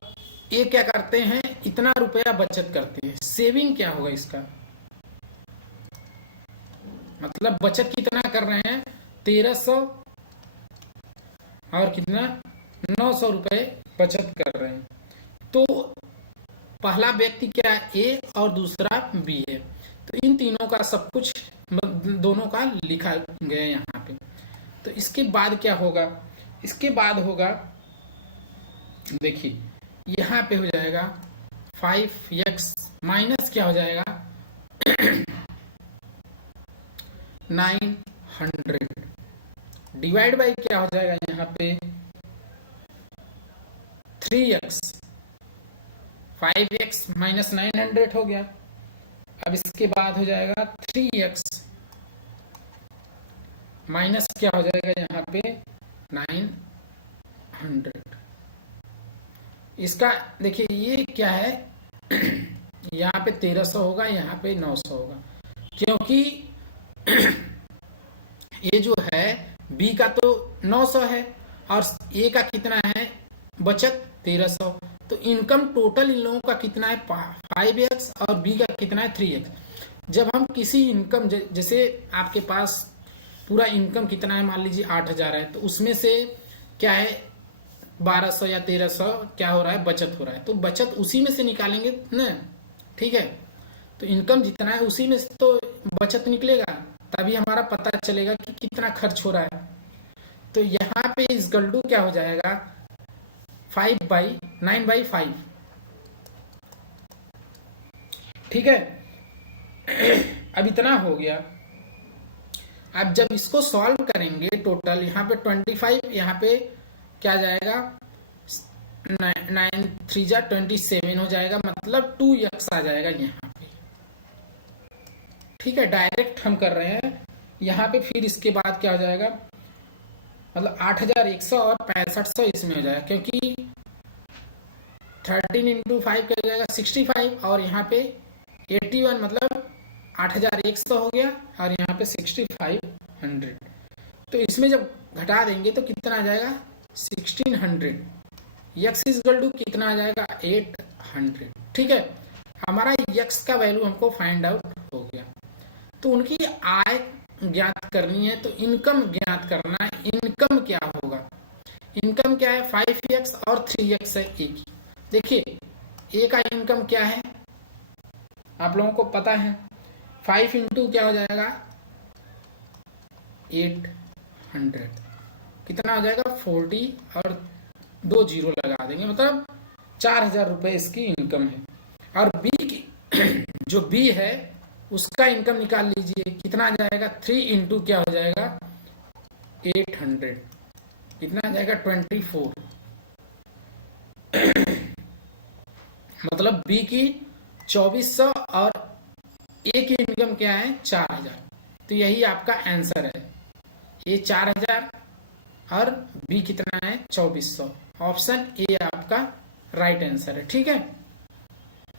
ये क्या करते हैं, इतना रुपया बचत करते हैं, सेविंग क्या होगा इसका, मतलब बचत कितना कर रहे हैं 1300 और कितना 900 रुपए बचत कर रहे हैं। तो पहला व्यक्ति क्या है ए और दूसरा बी है, तो इन तीनों का सब कुछ दोनों का लिखा गया यहाँ पे। तो इसके बाद क्या होगा, इसके बाद होगा देखिए यहाँ पे हो जाएगा 5x माइनस क्या हो जाएगा 900 डिवाइड बाई क्या हो जाएगा यहाँ पे 3x, 5x माइनस 900 हो गया। अब इसके बाद हो जाएगा 3x माइनस क्या हो जाएगा यहाँ पे 900। इसका देखिए ये क्या है यहाँ पे 1300 होगा, यहाँ पे 900 होगा, क्योंकि ये जो है बी का तो 900 है और ए का कितना है बचत 1300, तो इनकम टोटल इन लोगों का कितना है 5x और बी का कितना है 3x। जब हम किसी इनकम जैसे आपके पास पूरा इनकम कितना है मान लीजिए 8000 है, तो उसमें से क्या है 1200 या 1300 क्या हो रहा है बचत हो रहा है, तो बचत उसी में से निकालेंगे ना। ठीक है, तो इनकम जितना है उसी में से तो बचत निकलेगा, तभी हमारा पता चलेगा कि कितना खर्च हो रहा है। तो यहाँ पे इस गल्डू क्या हो जाएगा 9/5। ठीक है, अब इतना हो गया। अब जब इसको सॉल्व करेंगे टोटल यहाँ पे 25, यहाँ पे क्या जाएगा 9 3 जा 27 हो जाएगा, मतलब 2x आ जाएगा यहाँ पे। ठीक है, डायरेक्ट हम कर रहे हैं यहाँ पे। फिर इसके बाद क्या हो जाएगा मतलब 8100 और 6500 इसमें हो जाएगा, क्योंकि 13 इंटू 5 क्या हो जाएगा 65 और यहाँ पे 81 मतलब 8100 हो गया और यहाँ पे 6500। तो इसमें जब घटा देंगे तो कितना आ जाएगा 1600। यक्स इज इक्वल टू कितना आ जाएगा 800। ठीक है, हमारा यक्स का वैल्यू हमको फाइंड आउट हो गया। तो उनकी आय ज्ञात करनी है, तो इनकम ज्ञात करना है। इनकम क्या होगा, इनकम क्या है 5x और 3x है ए की। देखिए ए का इनकम क्या है आप लोगों को पता है, 5 इंटू क्या हो जाएगा 800, कितना हो जाएगा 40 और 2 जीरो लगा देंगे, मतलब 4000 रुपये इसकी इनकम है। और बी की जो बी है उसका इनकम निकाल लीजिए, कितना आ जाएगा 3 इंटू क्या हो जाएगा 800, कितना आ जाएगा 24। मतलब बी की 2400 और ए की इनकम क्या है 4000। तो यही आपका आंसर है, ए 4000 और बी कितना है 2400। ऑप्शन ए आपका राइट आंसर है। ठीक है,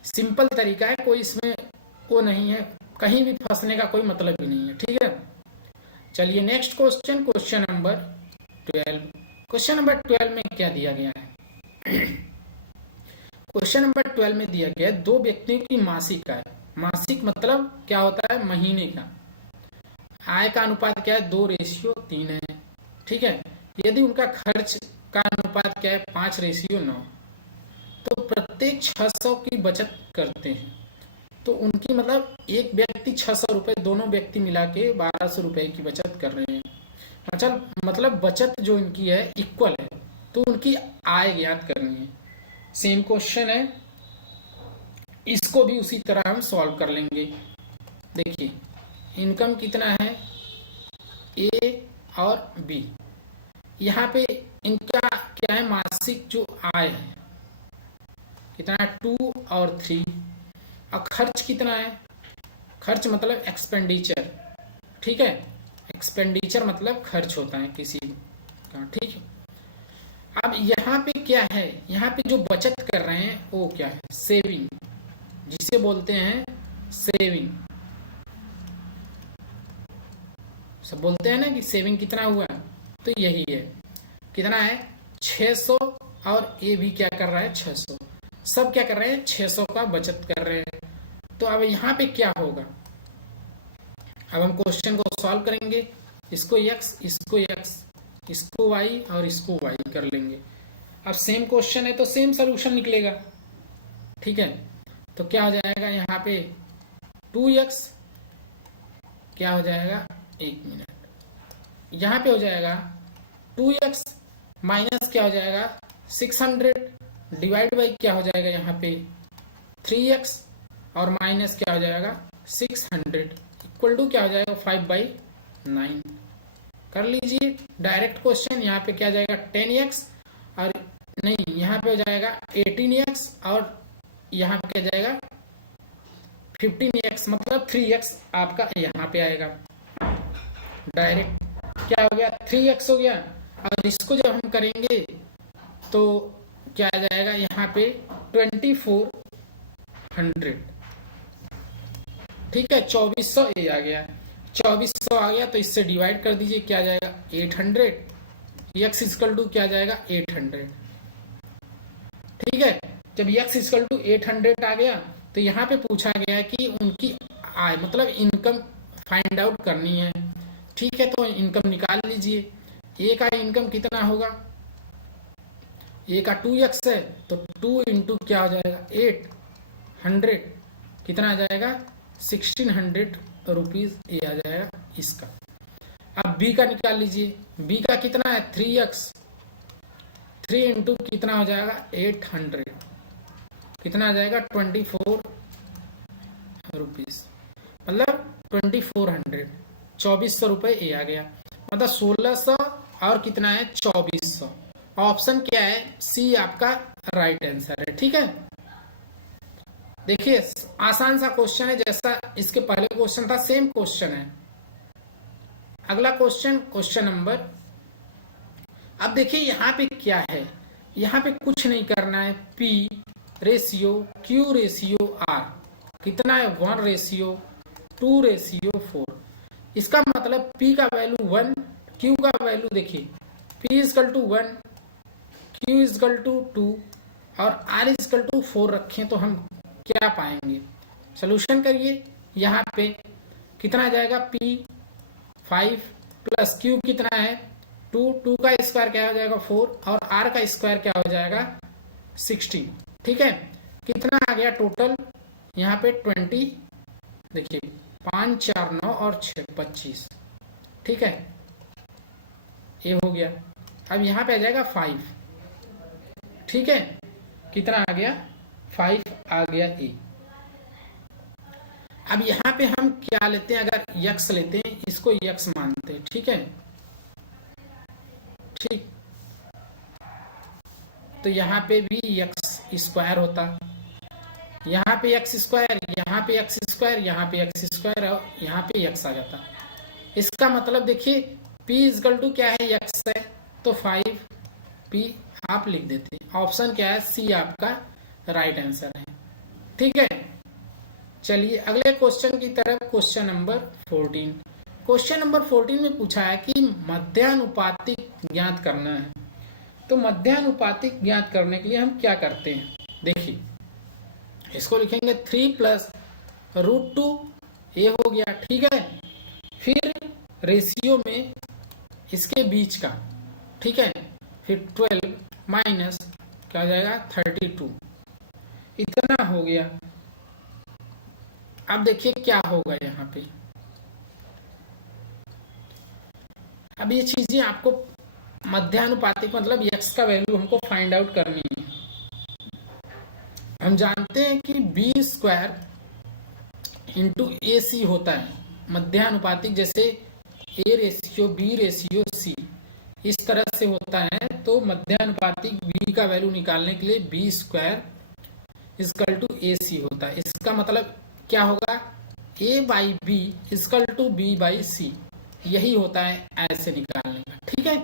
सिंपल तरीका है, कोई इसमें वो नहीं है, कहीं भी फंसने का कोई मतलब ही नहीं है। ठीक है, चलिए next question, question number 12। Question number 12 में क्या दिया गया है क्वेश्चन नंबर 12 में दिया गया है 2 व्यक्तियों की मासिक आय। मासिक मतलब क्या होता है महीने का। आय का अनुपात क्या है 2:3 है। ठीक है, यदि उनका खर्च का अनुपात क्या है 5:9, तो प्रत्येक 600 की बचत करते हैं। तो उनकी मतलब एक व्यक्ति 600 रुपए, दोनों व्यक्ति मिला के 1200 रुपए की बचत कर रहे हैं। अच्छा, मतलब बचत जो इनकी है इक्वल है, तो उनकी आय ज्ञात करनी है। सेम क्वेश्चन है, इसको भी उसी तरह हम सॉल्व कर लेंगे। देखिए इनकम कितना है ए और बी, यहाँ पे इनका क्या है मासिक जो आय है कितना है 2 और 3, और खर्च कितना है, खर्च मतलब एक्सपेंडिचर। ठीक है, एक्सपेंडिचर मतलब खर्च होता है किसी का। ठीक है, अब यहाँ पे क्या है, यहाँ पे जो बचत कर रहे हैं वो क्या है सेविंग, जिसे बोलते हैं सेविंग। सब बोलते हैं ना कि सेविंग कितना हुआ, तो यही है कितना है 600, और ये भी क्या कर रहा है 600, सब क्या कर रहे हैं 600 का बचत कर रहे हैं। तो अब यहाँ पे क्या होगा, अब हम क्वेश्चन को सॉल्व करेंगे, इसको x, इसको x, इसको y और इसको y कर लेंगे। अब सेम क्वेश्चन है तो सेम सोल्यूशन निकलेगा। ठीक है, तो क्या हो जाएगा यहाँ पे 2x क्या हो जाएगा, एक मिनट, यहाँ पे हो जाएगा 2x माइनस क्या हो जाएगा 600 डिवाइड बाई क्या हो जाएगा यहाँ पे 3x और माइनस क्या हो जाएगा 600 इक्वल टू क्या हो जाएगा 5/9। कर लीजिए डायरेक्ट क्वेश्चन, यहाँ पे क्या जाएगा 10x और नहीं यहाँ पे हो जाएगा 18x और यहाँ पे क्या जाएगा 15x, मतलब 3x आपका यहाँ पे आएगा। डायरेक्ट क्या हो गया 3x हो गया, और इसको जब हम करेंगे तो क्या आ जाएगा यहाँ पे 2400। ठीक है, 2400 ए आ गया, 2400 आ गया, तो इससे डिवाइड कर दीजिए क्या आ जाएगा 800, x इक्वल टू क्या आ जाएगा 800। ठीक है, जब x इक्वल टू 800 आ गया तो यहाँ पे पूछा गया कि उनकी आय मतलब इनकम फाइंड आउट करनी है। ठीक है, तो इनकम निकाल लीजिए। ए का इनकम कितना होगा, ए का 2x है तो 2 इंटू क्या हो जाएगा 800, कितना आ जाएगा 1600 रुपीज ए आ जाएगा इसका। अब बी का निकाल लीजिए, बी का कितना है 3x, 3 इंटू कितना हो जाएगा 800, कितना आ जाएगा 24 रुपीज, मतलब 2400, 2400 रुपये ए आ गया, मतलब 1600 और कितना है 2400। ऑप्शन क्या है सी आपका राइट आंसर है। ठीक है, देखिए आसान सा क्वेश्चन है, जैसा इसके पहले क्वेश्चन था सेम क्वेश्चन है। अगला क्वेश्चन, क्वेश्चन नंबर, अब देखिए यहाँ पे क्या है, यहाँ पे कुछ नहीं करना है, P ratio Q ratio R, कितना है 1:2:4। इसका मतलब P का वैल्यू 1, Q का वैल्यू देखिए P is equal to 1, Q is equal to 2 और R इजकल टू 4 रखें तो हम क्या पाएंगे। सोल्यूशन करिए। यहाँ पे कितना आ जाएगा P 5 प्लस Q कितना है 2, 2 का स्क्वायर क्या हो जाएगा 4 और R का स्क्वायर क्या हो जाएगा 16। ठीक है, कितना आ गया टोटल यहाँ पे 20। देखिए 5 4 9 और 6 25। ठीक है, ये हो गया। अब यहाँ पे आ जाएगा 5। ठीक है, कितना आ गया 5 आ गया ए। अब यहाँ पे हम क्या लेते हैं, अगर यक्स लेते हैं, इसको यक्स मानते हैं। ठीक है, ठीक, तो यहाँ पे भी यक्स स्क्वायर होता, यहाँ पे एक्स स्क्वायर, यहाँ पे एक्स स्क्वायर, यहाँ पे एक्स स्क्वायर और यहाँ पे एक्स आ जाता। इसका मतलब देखिए P इजकल टू क्या है एक्स है तो 5P आप लिख देते हैं। ऑप्शन क्या है सी आपका राइट आंसर है। ठीक है, चलिए अगले क्वेश्चन की तरफ। Question number 14। क्वेश्चन नंबर 14 में पूछा है कि मध्यानुपातिक ज्ञात करना है। तो मध्यानुपातिक ज्ञात करने के लिए हम क्या करते हैं, देखिए इसको लिखेंगे 3 प्लस √2 ये हो गया। ठीक है, फिर रेशियो में इसके बीच का, ठीक है, फिर 12 माइनस क्या हो जाएगा 32, इतना हो गया। अब देखिए क्या होगा यहाँ पे। अब ये चीजें आपको मध्यानुपातिक मतलब x का वैल्यू हमको फाइंड आउट करनी है। हम जानते हैं कि b स्क्वायर इंटू ए सी होता है मध्यानुपातिक, जैसे a ratio b ratio c इस तरह से होता है। तो मध्यानुपातिक b का वैल्यू निकालने के लिए b square equal to A C होता है। इसका मतलब क्या होगा a by B is equal to b by C, यही होता है ऐसे निकालने का। ठीक है,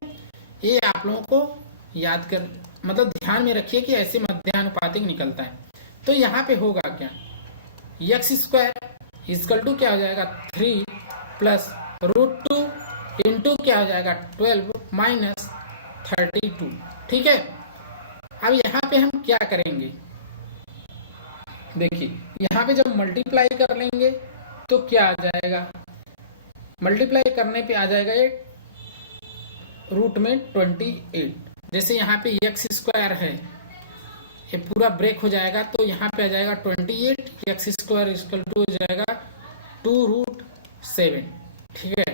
ये आप लोगों को याद कर मतलब ध्यान में रखिए कि ऐसे मध्यानुपातिक निकलता है। तो यहाँ पे होगा क्या एक्स स्क्वायर इजकल टू क्या हो जाएगा 3 प्लस √2 इंटू क्या हो जाएगा 12 माइनस 32। ठीक है, अब यहाँ पे हम क्या करेंगे, देखिए यहाँ पे जब मल्टीप्लाई कर लेंगे तो क्या आ जाएगा, मल्टीप्लाई करने पे आ जाएगा ये रूट में 28। जैसे यहाँ पे एक्स स्क्वायर है, ये पूरा ब्रेक हो जाएगा तो यहाँ पे आ जाएगा 28 एक्स स्क्वायर इक्वल टू हो जाएगा 2√7। ठीक है,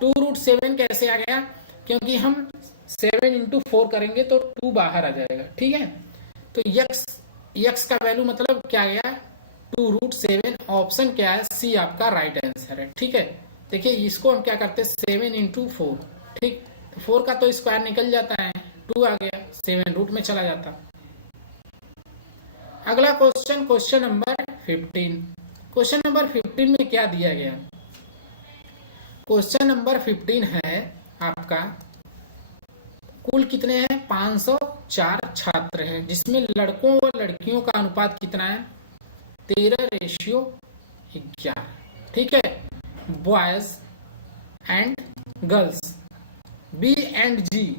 2√7 कैसे आ गया, क्योंकि हम 7 इंटू 4 करेंगे तो 2 बाहर आ जाएगा। ठीक है, तो यक्स का वैल्यू मतलब क्या गया 2√7। ऑप्शन क्या है सी आपका राइट आंसर है। ठीक है, देखिए इसको हम क्या करते हैं 7 इंटू 4। ठीक, तो 4 का तो स्क्वायर निकल जाता है, 2 आ गया, 7 रूट में चला जाता। अगला question, question number 15। Question number 15 में क्या दिया गया, क्वेश्चन नंबर 15 है आपका कुल कितने हैं 504 छात्र हैं, जिसमें लड़कों व लड़कियों का अनुपात कितना है 13:11। ठीक है, boys and girls B and G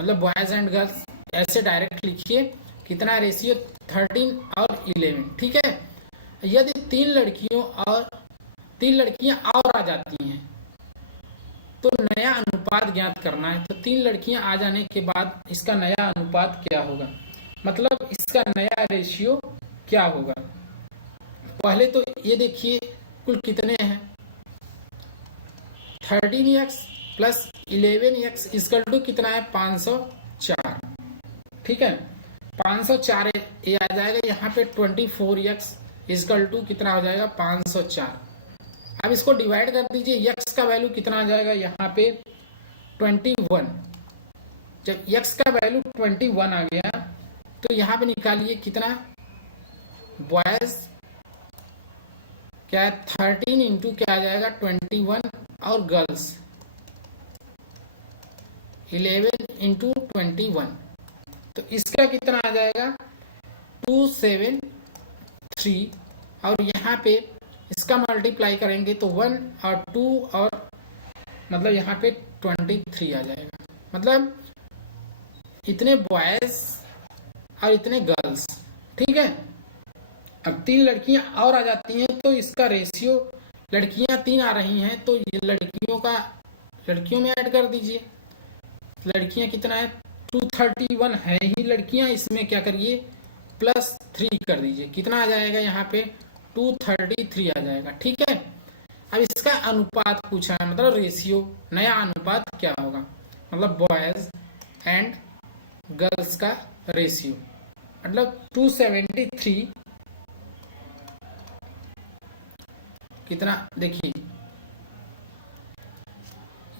मतलब बॉयज एंड गर्ल्स ऐसे डायरेक्ट लिखिए, कितना रेशियो 13 और 11। ठीक है, यदि 3 लड़कियां और आ जाती हैं तो नया अनुपात ज्ञात करना है। तो 3 लड़कियां आ जाने के बाद इसका नया अनुपात क्या होगा, मतलब इसका नया रेशियो क्या होगा। पहले तो ये देखिए कुल कितने हैं 13x plus 11x equal to कितना है 504। ठीक है, 504 ये आ जाएगा यहाँ पे 24x इक्वल टू कितना हो जाएगा 504। अब इसको डिवाइड कर दीजिए, x का वैल्यू कितना आ जाएगा यहाँ पे 21। जब x का वैल्यू 21 आ गया तो यहाँ पे निकालिए कितना बॉयज क्या है 13 इंटू क्या आ जाएगा 21 और गर्ल्स 11 इंटू 21, तो इसका कितना आ जाएगा 273 और यहाँ पे इसका मल्टीप्लाई करेंगे तो 1 और 2 और मतलब यहाँ पे 23 आ जाएगा। मतलब इतने बॉयज और इतने गर्ल्स, ठीक है। अब 3 लड़कियां और आ जाती हैं तो इसका रेशियो, लड़कियां 3 आ रही हैं तो ये लड़कियों में ऐड कर दीजिए। लड़कियां कितना है, 231 है ही लड़कियां, इसमें क्या करिए +3 कर दीजिए। कितना आ जाएगा यहाँ पे 233 आ जाएगा, ठीक है। अब इसका अनुपात पूछा है, मतलब रेशियो, नया अनुपात क्या होगा, मतलब बॉयज एंड गर्ल्स का रेशियो। मतलब 273 कितना, देखिए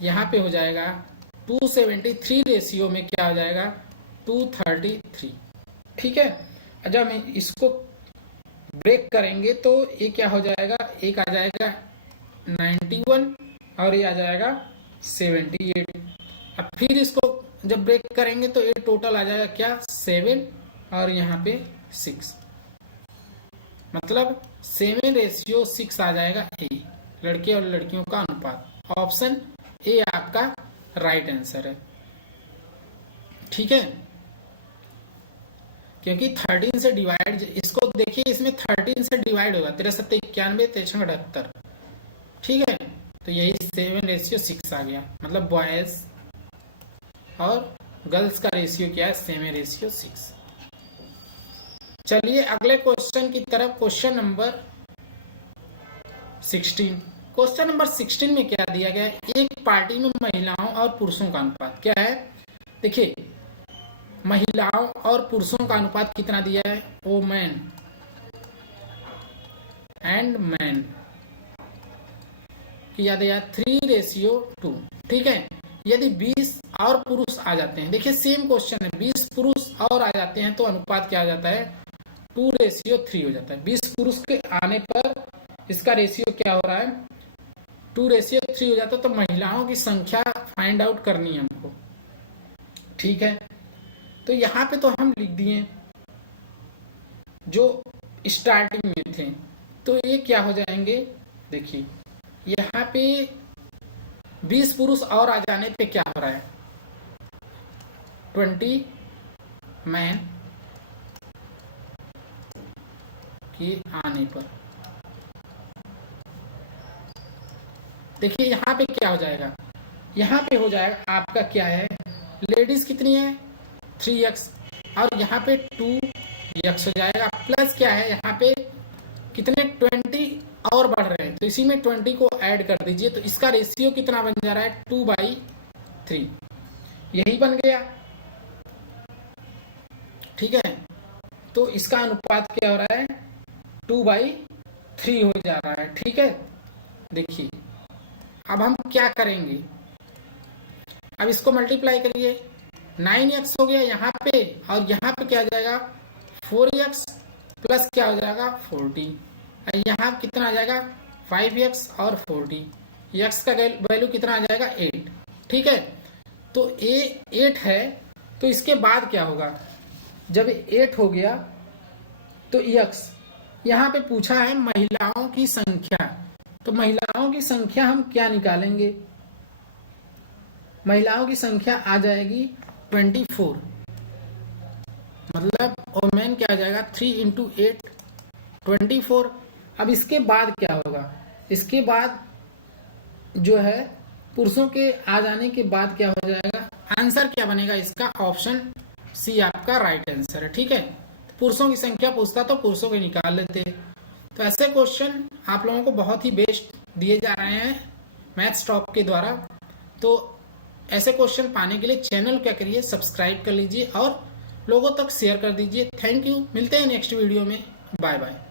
यहाँ पे हो जाएगा 273 रेशियो में क्या हो जाएगा 233, ठीक है। जब हम इसको ब्रेक करेंगे तो ये क्या हो जाएगा, एक आ जाएगा 91 और ये आ जाएगा 78। अब फिर इसको जब ब्रेक करेंगे तो ये टोटल आ जाएगा क्या 7 और यहाँ पे 6, मतलब 7:6 आ जाएगा ए, लड़के और लड़कियों का अनुपात। ऑप्शन ए आपका राइट आंसर है, ठीक है। क्योंकि 13 से डिवाइड, इसको देखिए इसमें 13 से डिवाइड होगा 63, 91, 63, 78, ठीक है। तो यही 7:6 आ गया, मतलब बॉयज और गर्ल्स का रेशियो क्या है 7:6। चलिए अगले क्वेश्चन की तरफ, क्वेश्चन नंबर 16। क्वेश्चन नंबर 16 में क्या दिया गया है, एक पार्टी में महिलाओं और पुरुषों का अनुपात क्या है। देखिए महिलाओं और पुरुषों का अनुपात कितना दिया है, वोमेन एंड मैन, याद है 3:2, ठीक है। यदि 20 और पुरुष आ जाते हैं, देखिए सेम क्वेश्चन है, 20 पुरुष और आ जाते हैं तो अनुपात क्या आ जाता है 2:3 हो जाता है। 20 पुरुष के आने पर इसका रेशियो क्या हो रहा है 2:3 हो जाता है। तो महिलाओं की संख्या फाइंड आउट करनी है हमको, ठीक है। तो यहाँ पे तो हम लिख दिए जो स्टार्टिंग में थे, तो ये क्या हो जाएंगे, देखिए यहाँ पे 20 पुरुष और आ जाने पे क्या हो रहा है 20 मैन के आने पर, देखिए यहाँ पे क्या हो जाएगा, यहाँ पे हो जाएगा आपका क्या है, लेडीज कितनी है 3x और यहाँ पे 2x हो जाएगा, प्लस क्या है यहाँ पे कितने 20 और बढ़ रहे हैं तो इसी में 20 को ऐड कर दीजिए। तो इसका रेशियो कितना बन जा रहा है 2/3, यही बन गया, ठीक है। तो इसका अनुपात क्या हो रहा है 2/3 हो जा रहा है, ठीक है। देखिए अब हम क्या करेंगे, अब इसको मल्टीप्लाई करिए, 9x हो गया यहाँ पे और यहाँ पे क्या आ जाएगा 4x प्लस क्या हो जाएगा 40, यहाँ कितना आ जाएगा 5x और 40, x का वैल्यू कितना आ जाएगा 8, ठीक है। तो ये 8 है, तो इसके बाद क्या होगा, जब 8 हो गया तो x, यहाँ पे पूछा है महिलाओं की संख्या, तो महिलाओं की संख्या हम क्या निकालेंगे, महिलाओं की संख्या आ जाएगी 24, मतलब वोमेन क्या आ जाएगा 3 × 8 24। अब इसके बाद क्या होगा, इसके बाद जो है पुरुषों के आ जाने के बाद क्या हो जाएगा, आंसर क्या बनेगा इसका, ऑप्शन सी आपका राइट आंसर है, ठीक है। पुरुषों की संख्या पूछता तो पुरुषों के निकाल लेते। तो ऐसे क्वेश्चन आप लोगों को बहुत ही बेस्ट दिए जा रहे हैं मैथ्स टॉप के द्वारा। तो ऐसे क्वेश्चन पाने के लिए चैनल क्या करिए सब्सक्राइब कर लीजिए और लोगों तक शेयर कर दीजिए। थैंक यू, मिलते हैं नेक्स्ट वीडियो में, बाय बाय।